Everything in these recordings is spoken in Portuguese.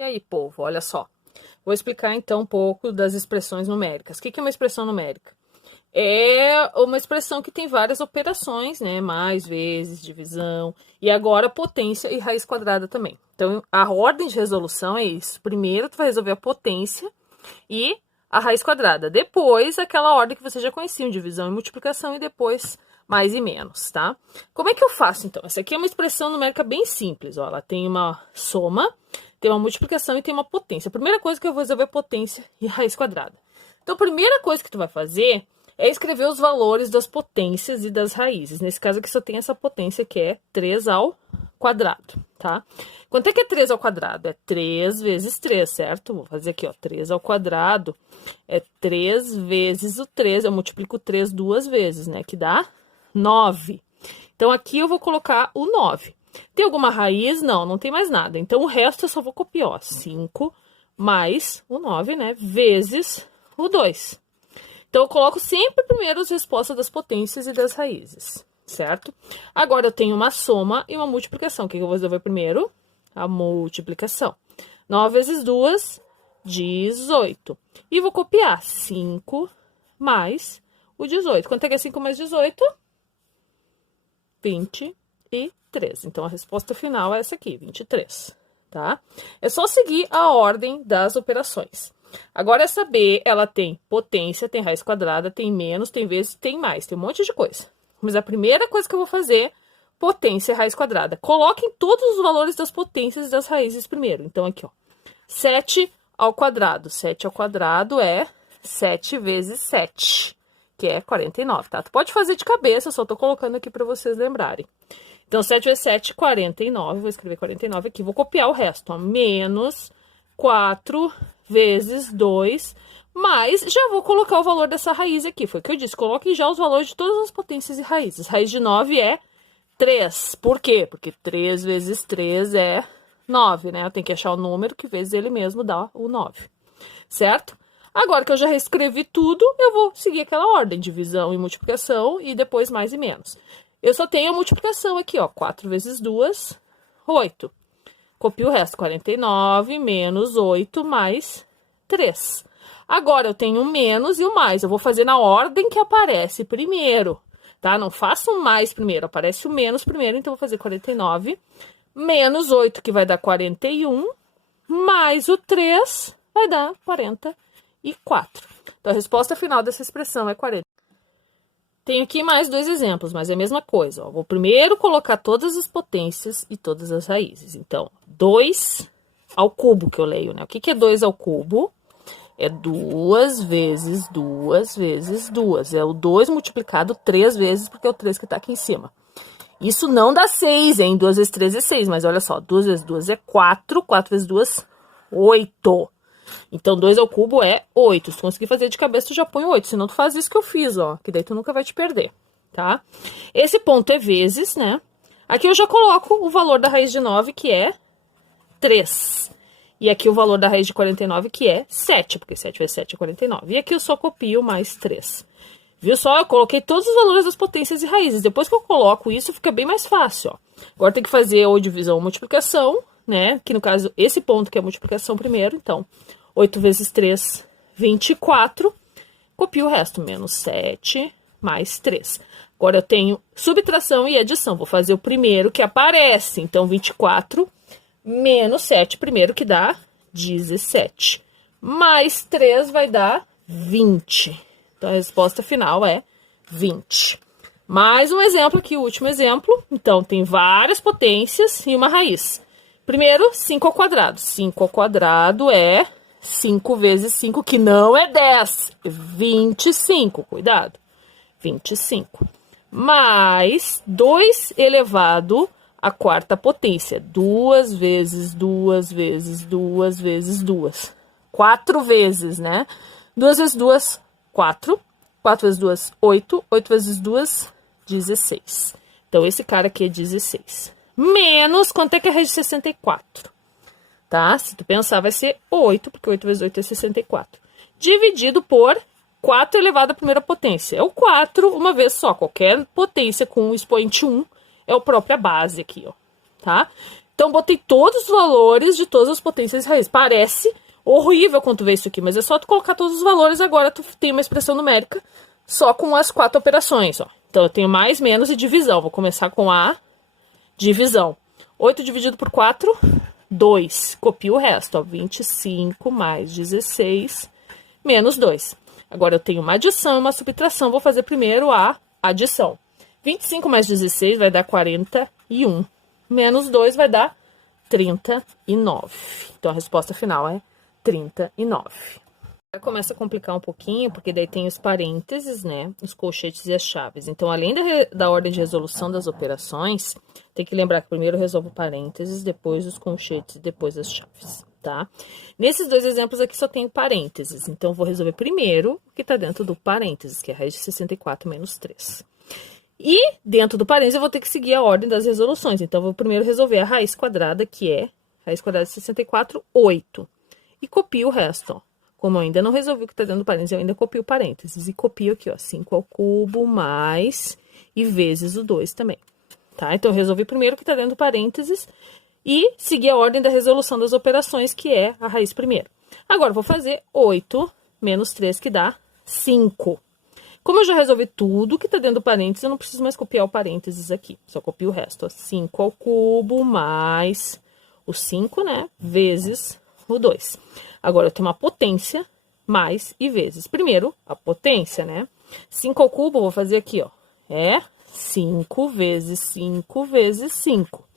E aí, povo, olha só. Vou explicar então um pouco das expressões numéricas. O que é uma expressão numérica? É uma expressão que tem várias operações, né? Mais, vezes, divisão, e agora potência e raiz quadrada também. Então, a ordem de resolução é isso. Primeiro, tu vai resolver a potência e a raiz quadrada. Depois, aquela ordem que você já conhecia, divisão e multiplicação, e depois mais e menos, tá? Como é que eu faço, então? Essa aqui é uma expressão numérica bem simples, ó. Ela tem uma soma, tem uma multiplicação e tem uma potência. A primeira coisa que eu vou resolver é potência e raiz quadrada. Então, a primeira coisa que tu vai fazer é escrever os valores das potências e das raízes. Nesse caso aqui só tem essa potência que é 3 ao quadrado, tá? Quanto é que é 3 ao quadrado? É 3 vezes 3, certo? Vou fazer aqui, ó, 3 ao quadrado é 3 vezes o 3, eu multiplico 3 duas vezes, né? Que dá 9. Então, aqui eu vou colocar o 9. Tem alguma raiz? Não, não tem mais nada. Então, o resto eu só vou copiar, ó, 5 mais o 9, né? Vezes o 2. Então, eu coloco sempre primeiro as respostas das potências e das raízes, certo? Agora, eu tenho uma soma e uma multiplicação. O que eu vou resolver primeiro? A multiplicação. 9 vezes 2, 18. E vou copiar 5 mais o 18. Quanto é que é 5 mais 18? 23. Então, a resposta final é essa aqui, 23, tá? É só seguir a ordem das operações. Agora, essa B, ela tem potência, tem raiz quadrada, tem menos, tem vezes, tem mais, tem um monte de coisa. Mas a primeira coisa que eu vou fazer, potência e raiz quadrada. Coloquem todos os valores das potências e das raízes primeiro. Então, aqui, ó, 7 ao quadrado. 7 ao quadrado é 7 vezes 7, que é 49, tá? Tu pode fazer de cabeça, eu só tô colocando aqui para vocês lembrarem. Então, 7 vezes 7, 49, vou escrever 49 aqui, vou copiar o resto, ó, menos 4 vezes 2, mas já vou colocar o valor dessa raiz aqui, foi o que eu disse, coloquem já os valores de todas as potências e raízes. Raiz de 9 é 3, por quê? Porque 3 vezes 3 é 9, né? Eu tenho que achar o número que vezes ele mesmo dá o 9, certo? Agora que eu já reescrevi tudo, eu vou seguir aquela ordem, divisão e multiplicação, e depois mais e menos. Eu só tenho a multiplicação aqui, ó, 4 vezes 2, 8. Copio o resto, 49 menos 8 mais 3. Agora, eu tenho o menos e o mais, eu vou fazer na ordem que aparece primeiro, tá? Não faço o mais primeiro, aparece o menos primeiro, então eu vou fazer 49 menos 8, que vai dar 41, mais o 3 vai dar 40. E 4. Então, a resposta final dessa expressão é 40. Tenho aqui mais dois exemplos, mas é a mesma coisa. Ó. Vou primeiro colocar todas as potências e todas as raízes. Então, 2 ao cubo que eu leio, né? O que é 2 ao cubo? É 2 vezes 2 vezes 2. É o 2 multiplicado 3 vezes, porque é o 3 que tá aqui em cima. Isso não dá 6, hein? 2 vezes 3 é 6, mas olha só, 2 vezes 2 é 4, 4 vezes 2, 8. Então, 2 ao cubo é 8. Se tu conseguir fazer de cabeça, tu já põe 8. Senão, tu faz isso que eu fiz, ó. Que daí tu nunca vai te perder, tá? Esse ponto é vezes, né? Aqui eu já coloco o valor da raiz de 9, que é 3. E aqui o valor da raiz de 49, que é 7. Porque 7 vezes 7 é 49. E aqui eu só copio mais 3. Viu só? Eu coloquei todos os valores das potências e raízes. Depois que eu coloco isso, fica bem mais fácil, ó. Agora tem que fazer ou divisão ou multiplicação, né? Que no caso, esse ponto que é a multiplicação primeiro, então... 8 vezes 3, 24. Copio o resto, menos 7, mais 3. Agora, eu tenho subtração e adição. Vou fazer o primeiro que aparece. Então, 24 menos 7, primeiro que dá 17. Mais 3 vai dar 20. Então, a resposta final é 20. Mais um exemplo aqui, o último exemplo. Então, tem várias potências e uma raiz. Primeiro, 5 ao quadrado. 5 ao quadrado é... 5 vezes 5, que não é 10, 25, cuidado, 25. Mais 2 elevado à quarta potência, 2 vezes 2 vezes 2 vezes 2, 4 vezes, né? 2 vezes 2, 4, 4 vezes 2, 8, 8 vezes 2, 16. Então, esse cara aqui é 16. Menos, quanto é que é a raiz de 64? Tá? Se tu pensar, vai ser 8, porque 8 vezes 8 é 64. Dividido por 4 elevado à primeira potência. É o 4, uma vez só. Qualquer potência com o expoente 1 é a própria base aqui, ó. Tá? Então, botei todos os valores de todas as potências de raiz. Parece horrível quando tu vê isso aqui, mas é só tu colocar todos os valores, agora tu tem uma expressão numérica só com as 4 operações, ó. Então, eu tenho mais, menos e divisão. Vou começar com a divisão. 8 dividido por 4, 2. Copio o resto, ó. 25 mais 16 menos 2. Agora, eu tenho uma adição e uma subtração. Vou fazer primeiro a adição. 25 mais 16 vai dar 41. Menos 2 vai dar 39. Então, a resposta final é 39. Começa a complicar um pouquinho, porque daí tem os parênteses, né? Os colchetes e as chaves. Então, além da ordem de resolução das operações, tem que lembrar que primeiro eu resolvo parênteses, depois os colchetes e depois as chaves, tá? Nesses dois exemplos aqui só tenho parênteses. Então, eu vou resolver primeiro o que tá dentro do parênteses, que é a raiz de 64 menos 3. E dentro do parênteses eu vou ter que seguir a ordem das resoluções. Então, eu vou primeiro resolver a raiz quadrada, que é raiz quadrada de 64, 8. E copio o resto, ó. Como eu ainda não resolvi o que está dentro do parênteses, eu ainda copio parênteses. E copio aqui, ó, 5 ao cubo mais e vezes o 2 também. Tá? Então, eu resolvi primeiro o que está dentro do parênteses e segui a ordem da resolução das operações, que é a raiz primeiro. Agora, eu vou fazer 8 menos 3, que dá 5. Como eu já resolvi tudo que está dentro do parênteses, eu não preciso mais copiar o parênteses aqui. Só copio o resto, ó. 5 ao cubo mais o 5, né? Vezes o 2. Agora, eu tenho uma potência, mais e vezes. Primeiro, a potência, né? 5 ao cubo, eu vou fazer aqui, ó. É 5 vezes 5 vezes 5.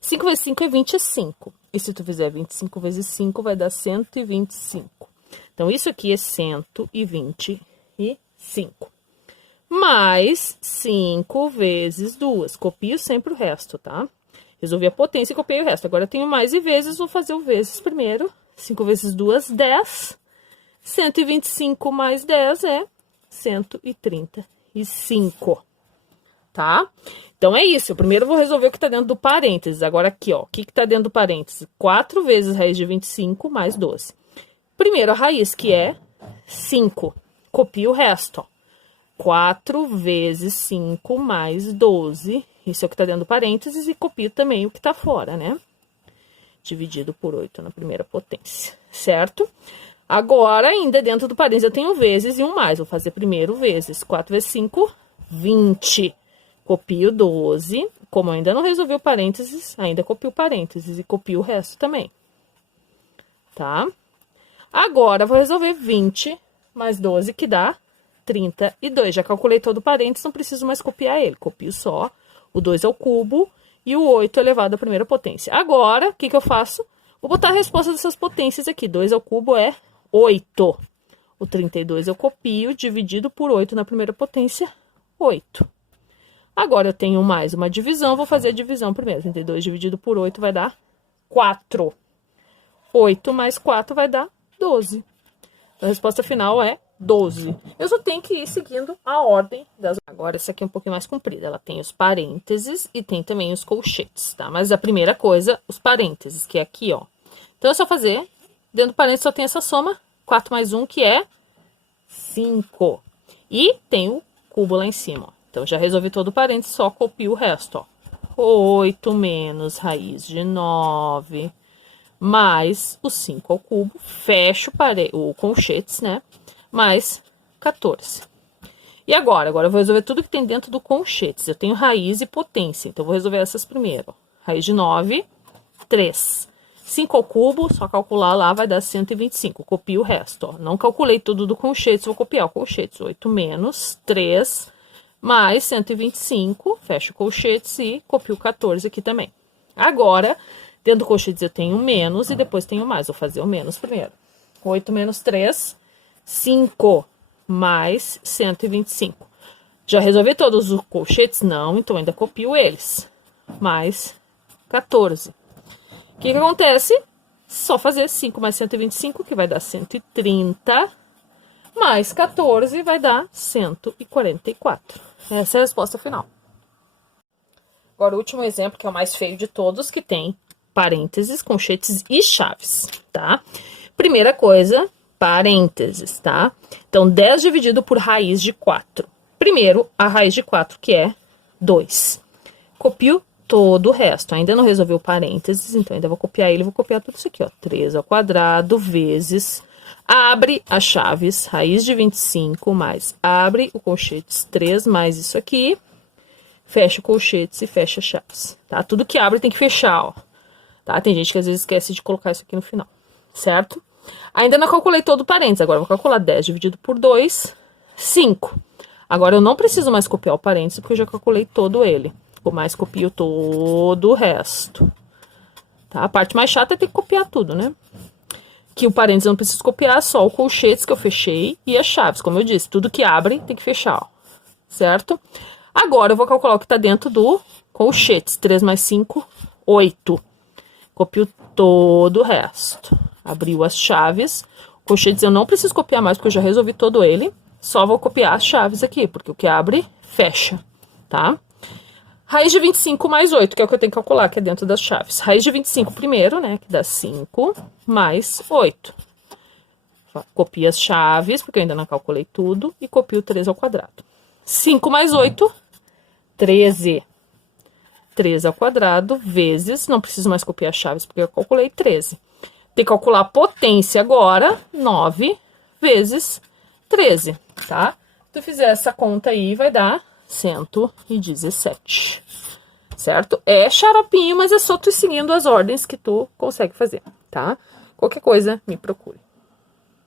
5 vezes 5 é 25. E se tu fizer 25 vezes 5, vai dar 125. Então, isso aqui é 125. Mais 5 vezes 2. Copio sempre o resto, tá? Resolvi a potência e copiei o resto. Agora, eu tenho mais e vezes, vou fazer o vezes primeiro. 5 vezes 2, 10. 125 mais 10 é 135. Tá? Então, é isso. Eu primeiro vou resolver o que está dentro do parênteses. Agora, aqui, ó. O que está dentro do parênteses? 4 vezes raiz de 25 mais 12. Primeiro, a raiz, que é 5. Copio o resto, ó. 4 vezes 5 mais 12. Isso é o que está dentro do parênteses. E copio também o que está fora, né? Dividido por 8 na primeira potência, certo? Agora, ainda dentro do parênteses, eu tenho vezes e um mais. Vou fazer primeiro vezes. 4 vezes 5, 20. Copio 12. Como eu ainda não resolvi o parênteses, ainda copio o parênteses e copio o resto também. Tá? Agora, vou resolver 20 mais 12, que dá 32. Já calculei todo o parênteses, não preciso mais copiar ele. Copio só o 2 ao cubo e o 8 elevado à primeira potência. Agora, o que que eu faço? Vou botar a resposta dessas potências aqui. 2 ao cubo é 8. O 32 eu copio, dividido por 8 na primeira potência, 8. Agora, eu tenho mais uma divisão, vou fazer a divisão primeiro. 32 dividido por 8 vai dar 4. 8 mais 4 vai dar 12. Então, a resposta final é 12. Eu só tenho que ir seguindo a ordem das... Agora, essa aqui é um pouquinho mais comprida. Ela tem os parênteses e tem também os colchetes, tá? Mas a primeira coisa, os parênteses, que é aqui, ó. Então, é só fazer. Dentro do parênteses só tem essa soma. 4 mais 1, que é 5. E tem o cubo lá em cima, ó. Então, já resolvi todo o parênteses, só copio o resto, ó. 8 menos raiz de 9, mais o 5 ao cubo. Fecho o colchetes, né? Mais 14. E agora? Agora eu vou resolver tudo que tem dentro do colchetes. Eu tenho raiz e potência, então eu vou resolver essas primeiro. Raiz de 9, 3. 5 ao cubo, só calcular lá, vai dar 125. Copio o resto, ó. Não calculei tudo do colchetes, vou copiar o colchetes. 8 menos 3, mais 125. Fecho o colchetes e copio 14 aqui também. Agora, dentro do colchetes eu tenho menos e depois tenho mais. Vou fazer o menos primeiro. 8 menos 3... 5 mais 125. Já resolvi todos os colchetes? Não, então ainda copio eles. Mais 14. O que que acontece? Só fazer 5 mais 125, que vai dar 130, mais 14 vai dar 144. Essa é a resposta final. Agora, o último exemplo, que é o mais feio de todos, que tem parênteses, colchetes e chaves, tá? Primeira coisa... parênteses, tá? Então, 10 dividido por raiz de 4. Primeiro, a raiz de 4, que é 2. Copio todo o resto. Ainda não resolveu parênteses, então ainda vou copiar ele, vou copiar tudo isso aqui, ó. 3 ao quadrado vezes, abre as chaves, raiz de 25 mais, abre o colchetes 3 mais isso aqui, fecha o colchetes e fecha as chaves, tá? Tudo que abre tem que fechar, ó. Tá? Tem gente que às vezes esquece de colocar isso aqui no final, certo? Ainda não calculei todo o parênteses, agora eu vou calcular 10 dividido por 2, 5. Agora eu não preciso mais copiar o parênteses, porque eu já calculei todo ele. Mais copio todo o resto. Tá? A parte mais chata é ter que copiar tudo, né? Que o parênteses eu não preciso copiar, só o colchetes que eu fechei e as chaves. Como eu disse, tudo que abre tem que fechar, ó. Certo? Agora eu vou calcular o que tá dentro do colchetes. 3 mais 5, 8. Copio todo o resto. Abriu as chaves. Colchetes eu não preciso copiar mais, porque eu já resolvi todo ele. Só vou copiar as chaves aqui, porque o que abre, fecha, tá? Raiz de 25 mais 8, que é o que eu tenho que calcular, que é dentro das chaves. Raiz de 25 primeiro, né, que dá 5, mais 8. Copio as chaves, porque eu ainda não calculei tudo, e copio 3 ao quadrado. 5 mais 8, 13. 3 ao quadrado, vezes, não preciso mais copiar as chaves, porque eu calculei 13. Tem que calcular a potência agora, 9 vezes 13, tá? Se tu fizer essa conta aí, vai dar 117, certo? É xaropinho, mas é só tu seguindo as ordens que tu consegue fazer, tá? Qualquer coisa, me procure.